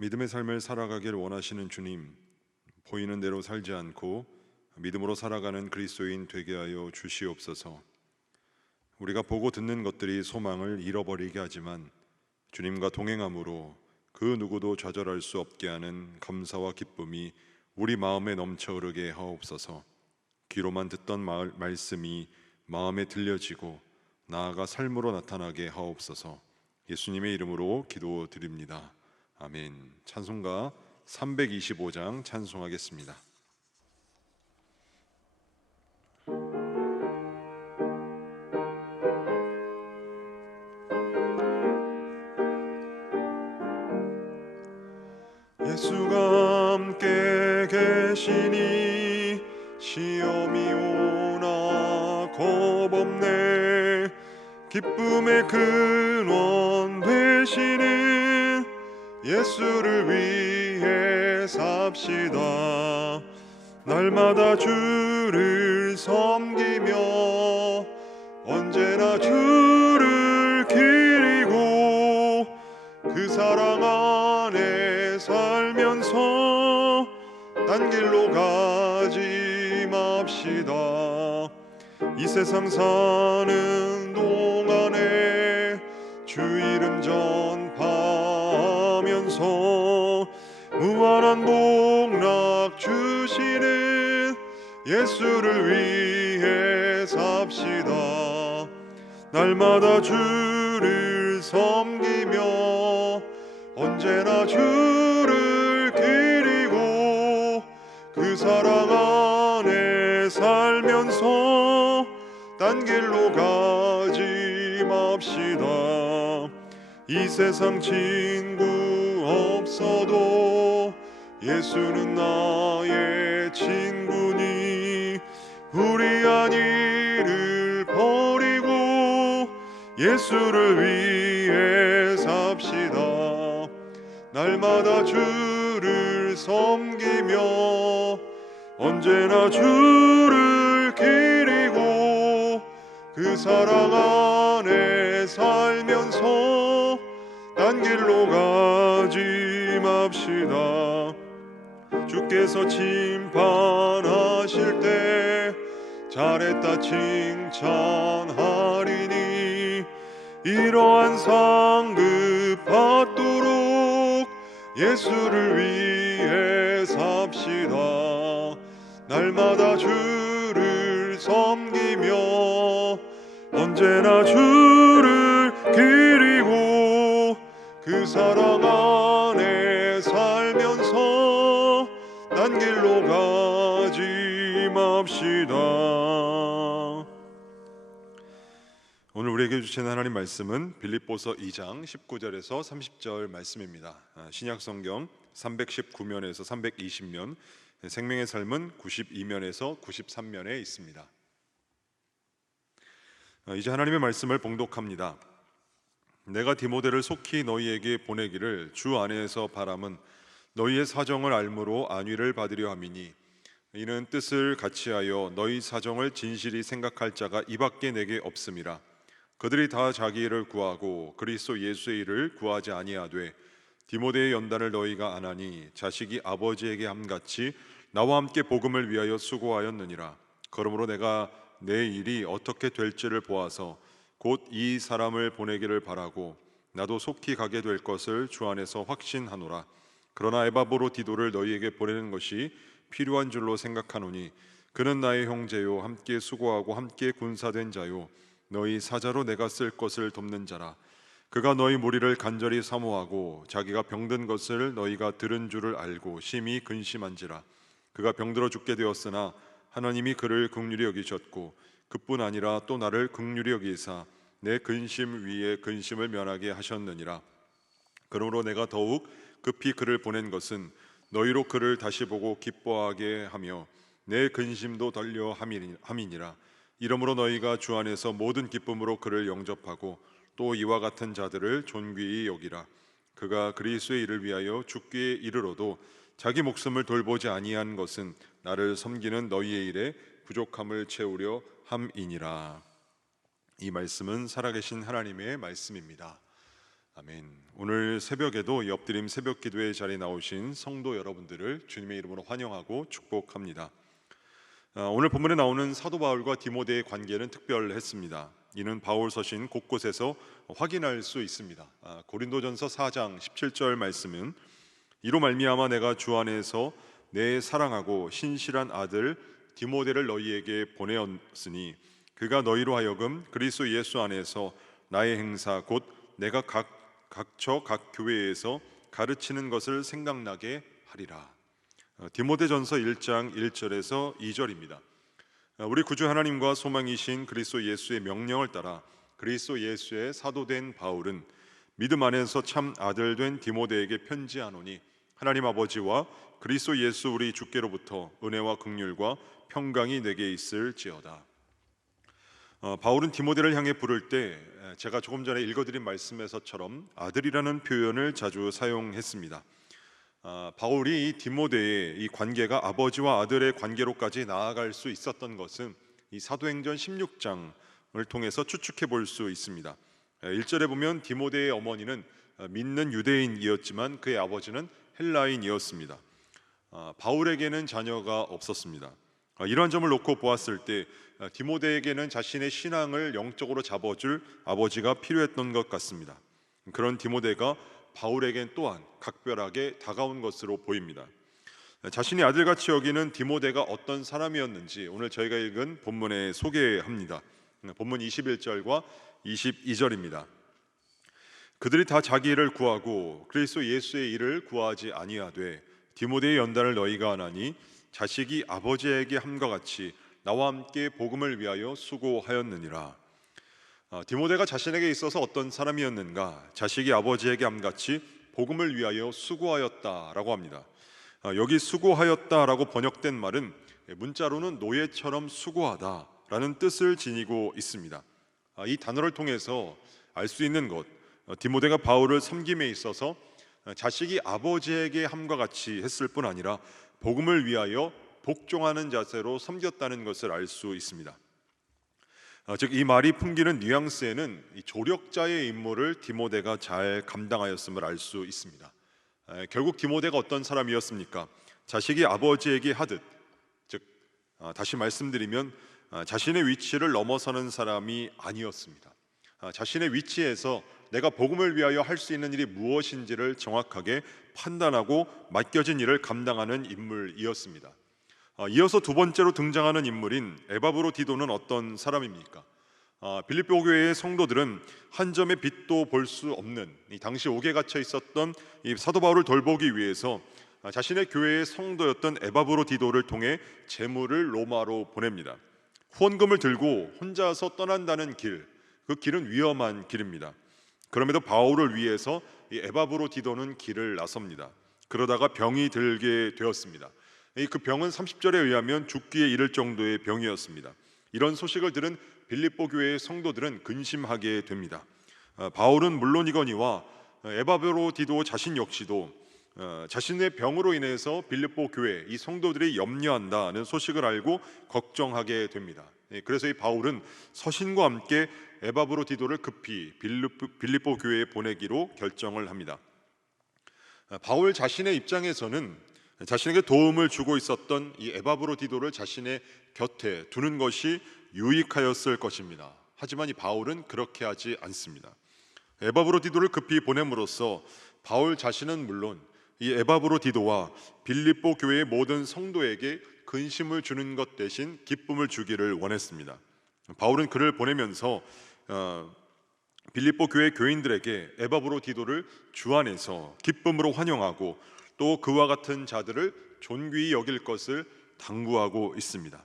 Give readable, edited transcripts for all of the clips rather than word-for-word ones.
믿음의 삶을 살아가길 원하시는 주님, 보이는 대로 살지 않고 믿음으로 살아가는 그리스도인 되게 하여 주시옵소서. 우리가 보고 듣는 것들이 소망을 잃어버리게 하지만 주님과 동행함으로 그 누구도 좌절할 수 없게 하는 감사와 기쁨이 우리 마음에 넘쳐 흐르게 하옵소서. 귀로만 듣던 말씀이 마음에 들려지고 나아가 삶으로 나타나게 하옵소서. 예수님의 이름으로 기도드립니다. 아멘. 찬송가 325장 찬송하겠습니다. 예수가 함께 계시니 시험이 오나 겁없네. 기쁨의 근원 되시는 예수를 위해 삽시다. 날마다 주를 섬기며 언제나 주를 기리고 그 사랑 안에 살면서 딴 길로 가지 맙시다. 이 세상 사는 동안에 주 이름 전파하면서 무한한 복락 주시는 예수를 위해 삽시다. 날마다 주를 섬기며 언제나 주를 기리고 그 사랑 안에 살면서 딴 길로 가지 맙시다. 이 세상 친구 없어도 예수는 나의 친구니 불의한 일을 버리고 예수를 위해 삽시다. 날마다 주를 섬기며 언제나 주를 기리고 그 사랑 안에 살면서 딴 길로 가지 맙시다. 주께서 심판하실 때 잘했다 칭찬하리니 이러한 상급 받도록 예수를 위해 삽시다. 날마다 주를 섬기며 언제나 주를 기리고 그 사랑 안에 살면서 딴 길로 가지 맙시다. 오늘 우리에게 주신 하나님 말씀은 빌립보서 2장 19절에서 30절 말씀입니다. 신약성경 319면에서 320면, 생명의 삶은 92면에서 93면에 있습니다. 이제 하나님의 말씀을 봉독합니다. 내가 디모데를 속히 너희에게 보내기를 주 안에서 바람은 너희의 사정을 알므로 안위를 받으려 함이니 이는 뜻을 같이하여 너희 사정을 진실이 생각할 자가 이밖에 내게 없음이라. 그들이 다 자기 일을 구하고 그리스도 예수의 일을 구하지 아니하되 디모데의 연단을 너희가 안하니 자식이 아버지에게 함같이 나와 함께 복음을 위하여 수고하였느니라. 그러므로 내가 내 일이 어떻게 될지를 보아서 곧 이 사람을 보내기를 바라고 나도 속히 가게 될 것을 주 안에서 확신하노라. 그러나 에바브로 디도를 너희에게 보내는 것이 필요한 줄로 생각하노니 그는 나의 형제요 함께 수고하고 함께 군사된 자요 너희 사자로 내가 쓸 것을 돕는 자라. 그가 너희 무리를 간절히 사모하고 자기가 병든 것을 너희가 들은 줄을 알고 심히 근심한지라. 그가 병들어 죽게 되었으나 하나님이 그를 긍휼히 여기셨고 그뿐 아니라 또 나를 긍휼히 여기사 내 근심 위에 근심을 면하게 하셨느니라. 그러므로 내가 더욱 급히 그를 보낸 것은 너희로 그를 다시 보고 기뻐하게 하며 내 근심도 덜려 함이니라. 이러므로 너희가 주 안에서 모든 기쁨으로 그를 영접하고 또 이와 같은 자들을 존귀히 여기라. 그가 그리스도의 일을 위하여 죽기에 이르러도 자기 목숨을 돌보지 아니한 것은 나를 섬기는 너희의 일에 부족함을 채우려 함이니라. 이 말씀은 살아계신 하나님의 말씀입니다. 아멘. 오늘 새벽에도 엎드림 새벽 기도의 자리에 나오신 성도 여러분들을 주님의 이름으로 환영하고 축복합니다. 오늘 본문에 나오는 사도 바울과 디모데의 관계는 특별했습니다. 이는 바울 서신 곳곳에서 확인할 수 있습니다. 고린도전서 4장 17절 말씀은 이로 말미암아 내가 주 안에서 내 사랑하고 신실한 아들 디모데를 너희에게 보내었으니 그가 너희로 하여금 그리스도 예수 안에서 나의 행사 곧 내가 각처 각 교회에서 가르치는 것을 생각나게 하리라. 디모데전서 1장 1절에서 2절입니다. 우리 구주 하나님과 소망이신 그리스도 예수의 명령을 따라 그리스도 예수의 사도된 바울은 믿음 안에서 참 아들 된 디모데에게 편지하노니 하나님 아버지와 그리스도 예수 우리 주께로부터 은혜와 긍휼과 평강이 내게 있을지어다. 바울은 디모데를 향해 부를 때 제가 조금 전에 읽어드린 말씀에서처럼 아들이라는 표현을 자주 사용했습니다. 바울이 이 디모데의 이 관계가 아버지와 아들의 관계로까지 나아갈 수 있었던 것은 이 사도행전 16장을 통해서 추측해 볼 수 있습니다. 1절에 보면 디모데의 어머니는 믿는 유대인이었지만 그의 아버지는 헬라인이었습니다. 바울에게는 자녀가 없었습니다. 이러한 점을 놓고 보았을 때 디모데에게는 자신의 신앙을 영적으로 잡아줄 아버지가 필요했던 것 같습니다. 그런 디모데가 바울에겐 또한 각별하게 다가온 것으로 보입니다. 자신이 아들같이 여기는 디모데가 어떤 사람이었는지 오늘 저희가 읽은 본문에 소개합니다. 본문 21절과 22절입니다. 그들이 다 자기 일을 구하고 그리스도 예수의 일을 구하지 아니하되 디모데의 연단을 너희가 하나니 자식이 아버지에게 함과 같이 나와 함께 복음을 위하여 수고하였느니라. 디모데가 자신에게 있어서 어떤 사람이었는가? 자식이 아버지에게 함같이 복음을 위하여 수고하였다라고 합니다. 여기 수고하였다라고 번역된 말은 문자로는 노예처럼 수고하다라는 뜻을 지니고 있습니다. 이 단어를 통해서 알 수 있는 것, 디모데가 바울을 섬김에 있어서 자식이 아버지에게 함과 같이 했을 뿐 아니라 복음을 위하여 복종하는 자세로 섬겼다는 것을 알 수 있습니다. 즉 이 말이 풍기는 뉘앙스에는 이 조력자의 임무를 디모데가 잘 감당하였음을 알 수 있습니다. 결국 디모데가 어떤 사람이었습니까? 자식이 아버지에게 하듯, 즉 다시 말씀드리면 자신의 위치를 넘어서는 사람이 아니었습니다. 자신의 위치에서 내가 복음을 위하여 할 수 있는 일이 무엇인지를 정확하게 판단하고 맡겨진 일을 감당하는 인물이었습니다. 이어서 두 번째로 등장하는 인물인 에바브로디도는 어떤 사람입니까? 빌립보 교회의 성도들은 한 점의 빛도 볼 수 없는 이 당시 옥에 갇혀 있었던 이 사도 바울을 돌보기 위해서 자신의 교회의 성도였던 에바브로디도를 통해 재물을 로마로 보냅니다. 후원금을 들고 혼자서 떠난다는 길, 그 길은 위험한 길입니다. 그럼에도 바울을 위해서 이 에바브로디도는 길을 나섭니다. 그러다가 병이 들게 되었습니다. 그 병은 30절에 의하면 죽기에 이를 정도의 병이었습니다. 이런 소식을 들은 빌립보 교회의 성도들은 근심하게 됩니다. 바울은 물론이거니와 에바브로디도 자신 역시도 자신의 병으로 인해서 빌립보 교회 이 성도들이 염려한다는 소식을 알고 걱정하게 됩니다. 그래서 이 바울은 서신과 함께 에바브로디도를 급히 빌립보 교회에 보내기로 결정을 합니다. 바울 자신의 입장에서는 자신에게 도움을 주고 있었던 이 에바브로디도를 자신의 곁에 두는 것이 유익하였을 것입니다. 하지만 이 바울은 그렇게 하지 않습니다. 에바브로디도를 급히 보냄으로써 바울 자신은 물론 이 에바브로디도와 빌립보 교회의 모든 성도에게 근심을 주는 것 대신 기쁨을 주기를 원했습니다. 바울은 그를 보내면서 빌립보 교회 교인들에게 에바브로디도를 주 안에서 기쁨으로 환영하고 또 그와 같은 자들을 존귀히 여길 것을 당부하고 있습니다.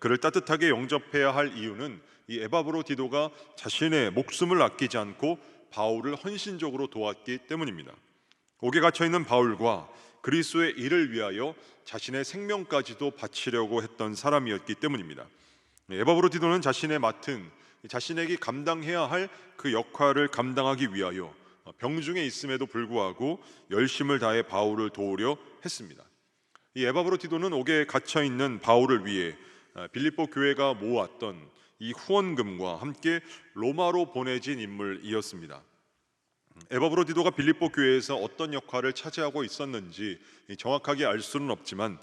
그를 따뜻하게 영접해야 할 이유는 이 에바브로디도가 자신의 목숨을 아끼지 않고 바울을 헌신적으로 도왔기 때문입니다. 옥에 갇혀 있는 바울과 그리스도의 일을 위하여 자신의 생명까지도 바치려고 했던 사람이었기 때문입니다. 에바브로디도는 자신의 맡은 자신에게 감당해야 할 그 역할을 감당하기 위하여 병중에 있음에도 불구하고 열심을 다해 바울을 도우려 했습니다. 이 에바브로디도는 옥에 갇혀 있는 바울을 위해 빌립보 교회가 모았던 이 후원금과 함께 로마로 보내진 인물이었습니다. 에바브로디도가 빌립보 교회에서 어떤 역할을 차지하고 있었는지 정확하게 알 수는 없지만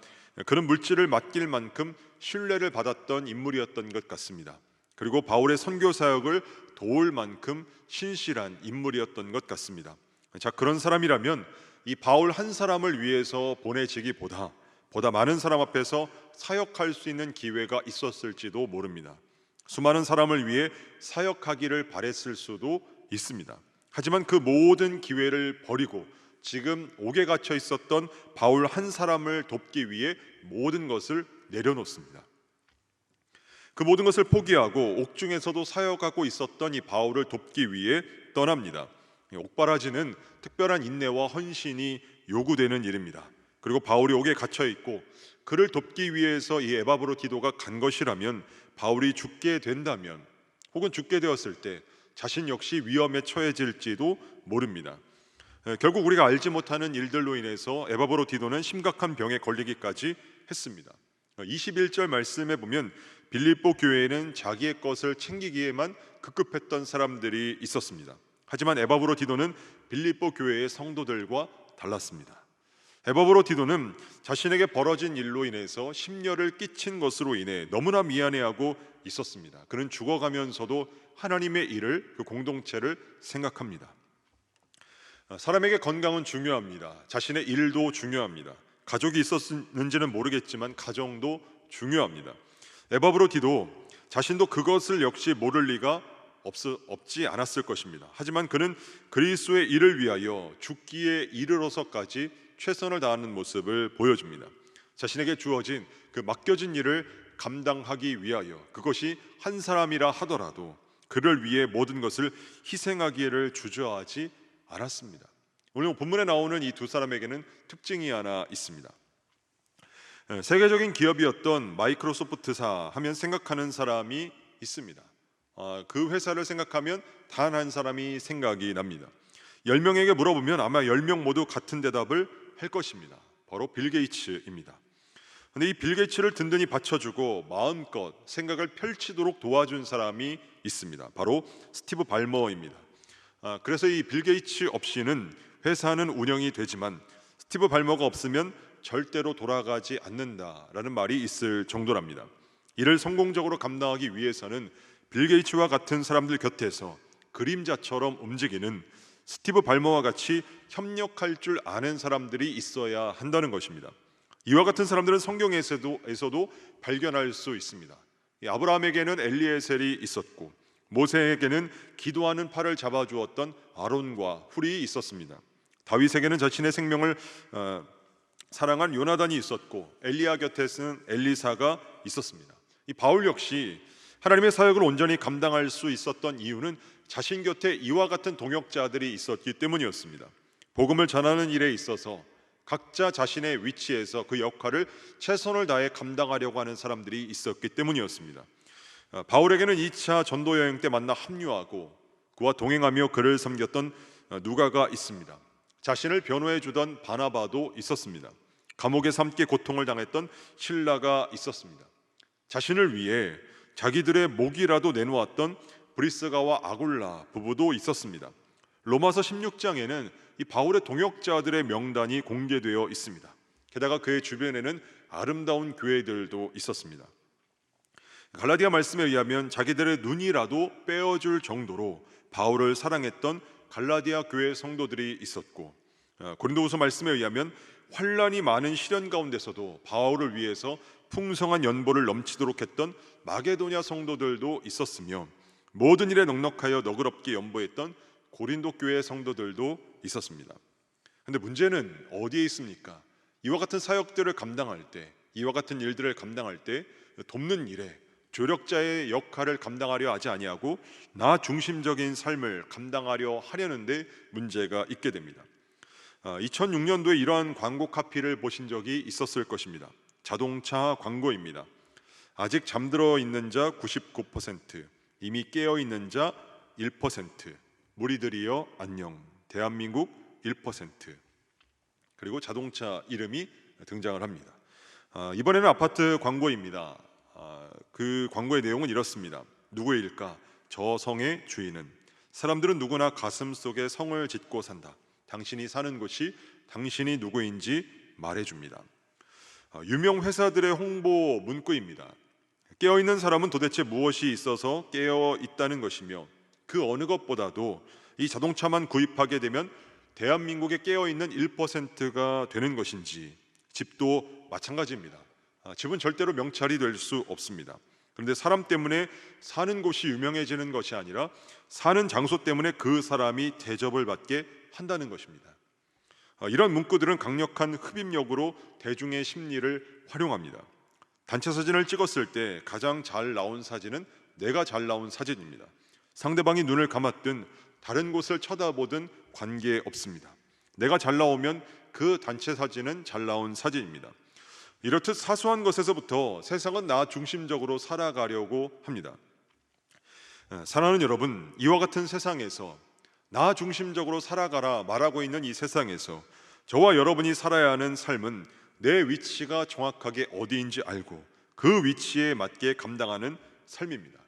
그는 물질을 맡길 만큼 신뢰를 받았던 인물이었던 것 같습니다. 그리고 바울의 선교 사역을 도울 만큼 신실한 인물이었던 것 같습니다. 자, 그런 사람이라면 이 바울 한 사람을 위해서 보내지기보다 보다 많은 사람 앞에서 사역할 수 있는 기회가 있었을지도 모릅니다. 수많은 사람을 위해 사역하기를 바랬을 수도 있습니다. 하지만 그 모든 기회를 버리고 지금 옥에 갇혀 있었던 바울 한 사람을 돕기 위해 모든 것을 내려놓습니다. 그 모든 것을 포기하고 옥중에서도 사역하고 있었던 이 바울을 돕기 위해 떠납니다. 옥바라지는 특별한 인내와 헌신이 요구되는 일입니다. 그리고 바울이 옥에 갇혀 있고 그를 돕기 위해서 이 에바브로디도가 간 것이라면 바울이 죽게 된다면 혹은 죽게 되었을 때 자신 역시 위험에 처해질지도 모릅니다. 결국 우리가 알지 못하는 일들로 인해서 에바브로디도는 심각한 병에 걸리기까지 했습니다. 21절 말씀에 보면 빌립보 교회에는 자기의 것을 챙기기에만 급급했던 사람들이 있었습니다. 하지만 에바브로디도는 빌립보 교회의 성도들과 달랐습니다. 에바브로디도는 자신에게 벌어진 일로 인해서 심려를 끼친 것으로 인해 너무나 미안해하고 있었습니다. 그는 죽어가면서도 하나님의 일을, 그 공동체를 생각합니다. 사람에게 건강은 중요합니다. 자신의 일도 중요합니다. 가족이 있었는지는 모르겠지만 가정도 중요합니다. 에바브로디도 자신도 그것을 역시 모를 리가 없지 않았을 것입니다. 하지만 그는 그리스도의 일을 위하여 죽기에 이르러서까지 최선을 다하는 모습을 보여줍니다. 자신에게 주어진 그 맡겨진 일을 감당하기 위하여, 그것이 한 사람이라 하더라도 그를 위해 모든 것을 희생하기를 주저하지 않았습니다. 오늘 본문에 나오는 이 두 사람에게는 특징이 하나 있습니다. 세계적인 기업이었던 마이크로소프트사 하면 생각하는 사람이 있습니다. 그 회사를 생각하면 단 한 사람이 생각이 납니다. 10명에게 물어보면 아마 10명 모두 같은 대답을 할 것입니다. 바로 빌 게이츠입니다. 근데 이 빌 게이츠를 든든히 받쳐주고 마음껏 생각을 펼치도록 도와준 사람이 있습니다. 바로 스티브 발머입니다. 그래서 이 빌 게이츠 없이는 회사는 운영이 되지만 스티브 발머가 없으면 절대로 돌아가지 않는다라는 말이 있을 정도랍니다. 이를 성공적으로 감당하기 위해서는 빌 게이츠와 같은 사람들 곁에서 그림자처럼 움직이는 스티브 발머와 같이 협력할 줄 아는 사람들이 있어야 한다는 것입니다. 이와 같은 사람들은 성경에서도 발견할 수 있습니다. 아브라함에게는 엘리에셀이 있었고 모세에게는 기도하는 팔을 잡아주었던 아론과 훌이 있었습니다. 다윗에게는 자신의 생명을 사랑한 요나단이 있었고 엘리야 곁에서는 엘리사가 있었습니다. 이 바울 역시 하나님의 사역을 온전히 감당할 수 있었던 이유는 자신 곁에 이와 같은 동역자들이 있었기 때문이었습니다. 복음을 전하는 일에 있어서 각자 자신의 위치에서 그 역할을 최선을 다해 감당하려고 하는 사람들이 있었기 때문이었습니다. 바울에게는 2차 전도 여행 때 만나 합류하고 그와 동행하며 그를 섬겼던 누가가 있습니다. 자신을 변호해 주던 바나바도 있었습니다. 감옥에서 함께 고통을 당했던 실라가 있었습니다. 자신을 위해 자기들의 목이라도 내놓았던 브리스가와 아굴라 부부도 있었습니다. 로마서 16장에는 이 바울의 동역자들의 명단이 공개되어 있습니다. 게다가 그의 주변에는 아름다운 교회들도 있었습니다. 갈라디아 말씀에 의하면 자기들의 눈이라도 빼어줄 정도로 바울을 사랑했던 갈라디아 교회 성도들이 있었고, 고린도후서 말씀에 의하면 환난이 많은 시련 가운데서도 바울을 위해서 풍성한 연보를 넘치도록 했던 마게도냐 성도들도 있었으며, 모든 일에 넉넉하여 너그럽게 연보했던 고린도 교회 성도들도 있었습니다. 그런데 문제는 어디에 있습니까? 이와 같은 사역들을 감당할 때, 이와 같은 일들을 감당할 때 돕는 일에 조력자의 역할을 감당하려 하지 아니하고 나 중심적인 삶을 감당하려 하려는데 문제가 있게 됩니다. 2006년도에 이러한 광고 카피를 보신 적이 있었을 것입니다. 자동차 광고입니다. 아직 잠들어 있는 자 99%, 이미 깨어 있는 자 1%, 무리들이여 안녕, 대한민국 1%, 그리고 자동차 이름이 등장을 합니다. 이번에는 아파트 광고입니다. 그 광고의 내용은 이렇습니다. 누구일까? 저 성의 주인은 사람들은 누구나 가슴속에 성을 짓고 산다. 당신이 사는 곳이 당신이 누구인지 말해줍니다. 유명 회사들의 홍보 문구입니다. 깨어있는 사람은 도대체 무엇이 있어서 깨어 있다는 것이며, 그 어느 것보다도 이 자동차만 구입하게 되면 대한민국에 깨어있는 1%가 되는 것인지, 집도 마찬가지입니다. 집은 절대로 명찰이 될 수 없습니다. 그런데 사람 때문에 사는 곳이 유명해지는 것이 아니라 사는 장소 때문에 그 사람이 대접을 받게 한다는 것입니다. 이런 문구들은 강력한 흡입력으로 대중의 심리를 활용합니다. 단체 사진을 찍었을 때 가장 잘 나온 사진은 내가 잘 나온 사진입니다. 상대방이 눈을 감았든 다른 곳을 쳐다보든 관계없습니다. 내가 잘 나오면 그 단체 사진은 잘 나온 사진입니다. 이렇듯 사소한 것에서부터 세상은 나 중심적으로 살아가려고 합니다. 사랑하는 여러분, 이와 같은 세상에서 나 중심적으로 살아가라 말하고 있는 이 세상에서 저와 여러분이 살아야 하는 삶은 내 위치가 정확하게 어디인지 알고 그 위치에 맞게 감당하는 삶입니다.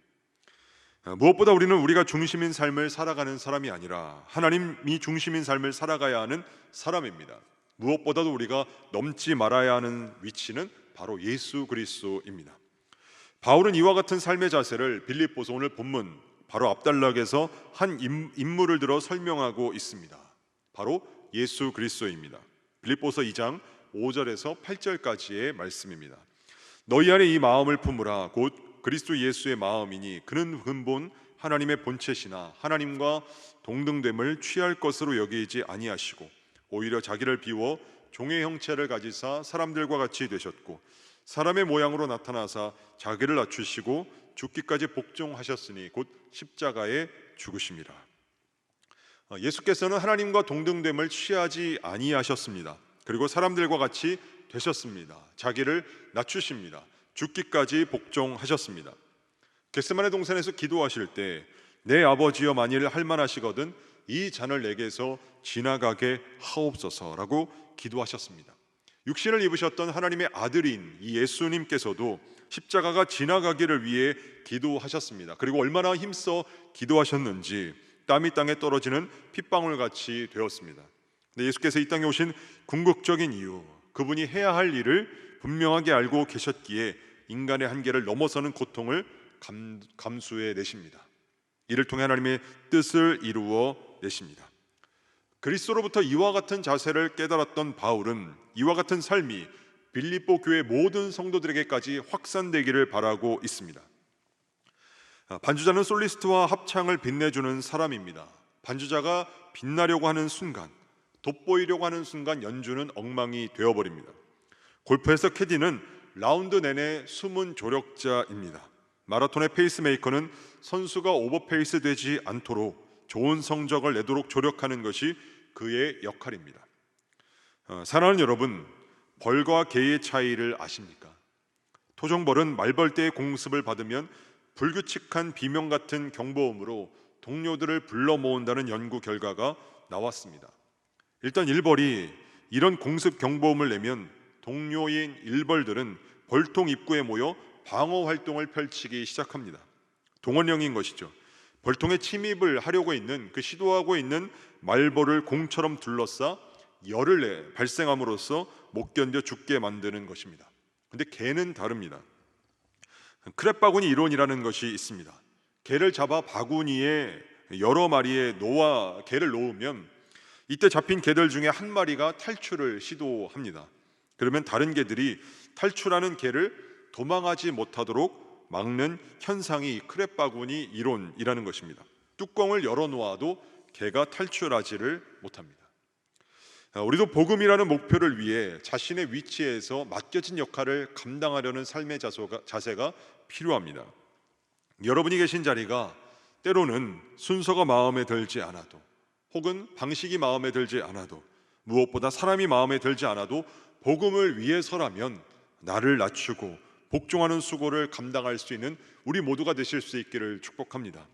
무엇보다 우리는 우리가 중심인 삶을 살아가는 사람이 아니라 하나님이 중심인 삶을 살아가야 하는 사람입니다. 무엇보다도 우리가 넘지 말아야 하는 위치는 바로 예수 그리스도입니다. 바울은 이와 같은 삶의 자세를 빌립보서 오늘 본문 바로 앞단락에서 한 인물을 들어 설명하고 있습니다. 바로 예수 그리스도입니다. 빌립보서 2장 5절에서 8절까지의 말씀입니다. 너희 안에 이 마음을 품으라. 곧 그리스도 예수의 마음이니 그는 근본 하나님의 본체시나 하나님과 동등됨을 취할 것으로 여기지 아니하시고 오히려 자기를 비워 종의 형체를 가지사 사람들과 같이 되셨고 사람의 모양으로 나타나사 자기를 낮추시고 죽기까지 복종하셨으니 곧 십자가에 죽으심이라. 예수께서는 하나님과 동등됨을 취하지 아니하셨습니다. 그리고 사람들과 같이 되셨습니다. 자기를 낮추십니다. 죽기까지 복종하셨습니다. 겟세마네 동산에서 기도하실 때 내 아버지여 만일 할만하시거든 이 잔을 내게서 지나가게 하옵소서라고 기도하셨습니다. 육신을 입으셨던 하나님의 아들인 이 예수님께서도 십자가가 지나가기를 위해 기도하셨습니다. 그리고 얼마나 힘써 기도하셨는지 땀이 땅에 떨어지는 핏방울같이 되었습니다. 근데 예수께서 이 땅에 오신 궁극적인 이유, 그분이 해야 할 일을 분명하게 알고 계셨기에 인간의 한계를 넘어서는 고통을 감수해 내십니다. 이를 통해 하나님의 뜻을 이루어 내십니다. 그리스도로부터 이와 같은 자세를 깨달았던 바울은 이와 같은 삶이 빌립보 교회 모든 성도들에게까지 확산되기를 바라고 있습니다. 반주자는 솔리스트와 합창을 빛내주는 사람입니다. 반주자가 빛나려고 하는 순간, 돋보이려고 하는 순간 연주는 엉망이 되어버립니다. 골프에서 캐디는 라운드 내내 숨은 조력자입니다. 마라톤의 페이스메이커는 선수가 오버페이스 되지 않도록 좋은 성적을 내도록 조력하는 것이 그의 역할입니다. 사랑하는 여러분, 벌과 개의 차이를 아십니까? 토종벌은 말벌 때의 공습을 받으면 불규칙한 비명 같은 경보음으로 동료들을 불러 모은다는 연구 결과가 나왔습니다. 일단 일벌이 이런 공습 경보음을 내면 동료인 일벌들은 벌통 입구에 모여 방어 활동을 펼치기 시작합니다. 동원령인 것이죠. 벌통에 침입을 하려고 시도하고 있는 말벌을 공처럼 둘러싸 열을 발생함으로써 못 견뎌 죽게 만드는 것입니다. 근데 개는 다릅니다. 크랩 바구니 이론이라는 것이 있습니다. 개를 잡아 바구니에 여러 마리의 개를 놓으면 이때 잡힌 개들 중에 한 마리가 탈출을 시도합니다. 그러면 다른 개들이 탈출하는 개를 도망하지 못하도록 막는 현상이 크랩 바구니 이론이라는 것입니다. 뚜껑을 열어놓아도 개가 탈출하지를 못합니다. 우리도 복음이라는 목표를 위해 자신의 위치에서 맡겨진 역할을 감당하려는 삶의 자세가 필요합니다. 여러분이 계신 자리가 때로는 순서가 마음에 들지 않아도, 혹은 방식이 마음에 들지 않아도, 무엇보다 사람이 마음에 들지 않아도 복음을 위해서라면 나를 낮추고 복종하는 수고를 감당할 수 있는 우리 모두가 되실 수 있기를 축복합니다.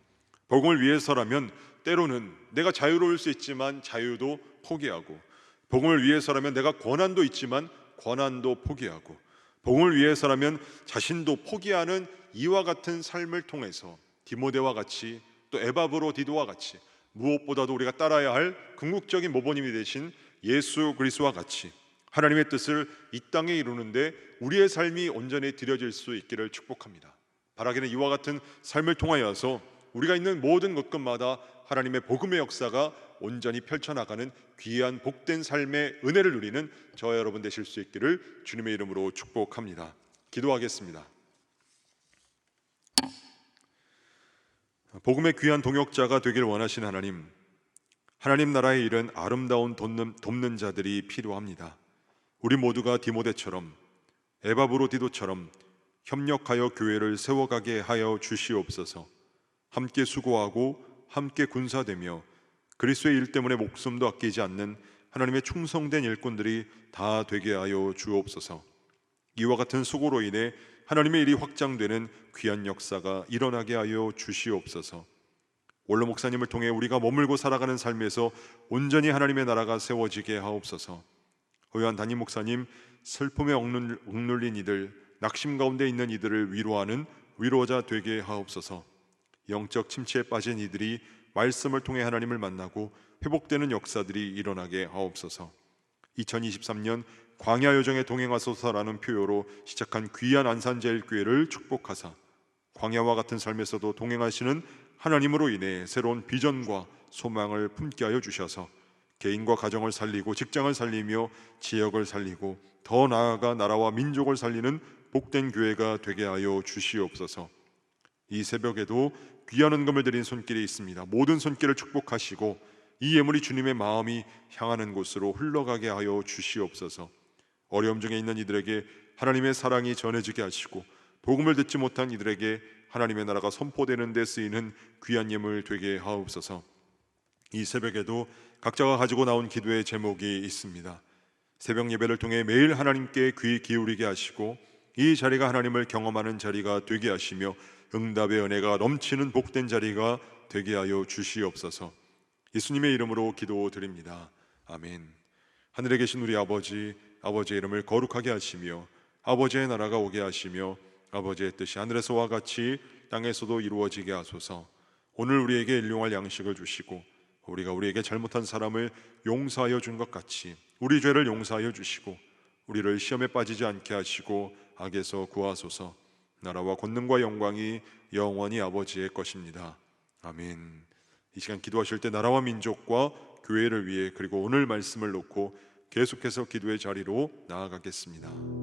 복음을 위해서라면 때로는 내가 자유로울 수 있지만 자유도 포기하고, 복음을 위해서라면 내가 권한도 있지만 권한도 포기하고, 복음을 위해서라면 자신도 포기하는 이와 같은 삶을 통해서 디모데와 같이 또 에바브로디도와 같이 무엇보다도 우리가 따라야 할 궁극적인 모범이 되신 예수 그리스도와 같이 하나님의 뜻을 이 땅에 이루는데 우리의 삶이 온전히 드려질 수 있기를 축복합니다. 바라기는 이와 같은 삶을 통하여서 우리가 있는 모든 것끝마다 하나님의 복음의 역사가 온전히 펼쳐나가는 귀한 복된 삶의 은혜를 누리는 저와 여러분 되실 수 있기를 주님의 이름으로 축복합니다. 기도하겠습니다. 복음의 귀한 동역자가 되길 원하신 하나님, 하나님 나라의 일은 아름다운 돕는 자들이 필요합니다. 우리 모두가 디모데처럼 에바브로디도처럼 협력하여 교회를 세워가게 하여 주시옵소서. 함께 수고하고 함께 군사되며 그리스도의 일 때문에 목숨도 아끼지 않는 하나님의 충성된 일꾼들이 다 되게 하여 주옵소서. 이와 같은 수고로 인해 하나님의 일이 확장되는 귀한 역사가 일어나게 하여 주시옵소서. 원로 목사님을 통해 우리가 머물고 살아가는 삶에서 온전히 하나님의 나라가 세워지게 하옵소서. 허요한 담임 목사님, 슬픔에 억눌린 이들, 낙심 가운데 있는 이들을 위로하는 위로자 되게 하옵소서. 영적 침체에 빠진 이들이 말씀을 통해 하나님을 만나고 회복되는 역사들이 일어나게 하옵소서. 2023년 광야 여정에 동행하소서라는 표어로 시작한 귀한 안산제일교회를 축복하사 광야와 같은 삶에서도 동행하시는 하나님으로 인해 새로운 비전과 소망을 품게 하여 주셔서 개인과 가정을 살리고 직장을 살리며 지역을 살리고 더 나아가 나라와 민족을 살리는 복된 교회가 되게 하여 주시옵소서. 이 새벽에도 귀한 헌금을 드린 손길이 있습니다. 모든 손길을 축복하시고 이 예물이 주님의 마음이 향하는 곳으로 흘러가게 하여 주시옵소서. 어려움 중에 있는 이들에게 하나님의 사랑이 전해지게 하시고 복음을 듣지 못한 이들에게 하나님의 나라가 선포되는 데 쓰이는 귀한 예물 되게 하옵소서. 이 새벽에도 각자가 가지고 나온 기도의 제목이 있습니다. 새벽 예배를 통해 매일 하나님께 귀 기울이게 하시고 이 자리가 하나님을 경험하는 자리가 되게 하시며 응답의 은혜가 넘치는 복된 자리가 되게 하여 주시옵소서. 예수님의 이름으로 기도드립니다. 아멘. 하늘에 계신 우리 아버지, 아버지의 이름을 거룩하게 하시며 아버지의 나라가 오게 하시며 아버지의 뜻이 하늘에서와 같이 땅에서도 이루어지게 하소서. 오늘 우리에게 일용할 양식을 주시고 우리가 우리에게 잘못한 사람을 용서하여 준 것 같이 우리 죄를 용서하여 주시고 우리를 시험에 빠지지 않게 하시고 악에서 구하소서. 나라와 권능과 영광이 영원히 아버지의 것입니다. 아멘. 이 시간 기도하실 때 나라와 민족과 교회를 위해 그리고 오늘 말씀을 놓고 계속해서 기도의 자리로 나아가겠습니다.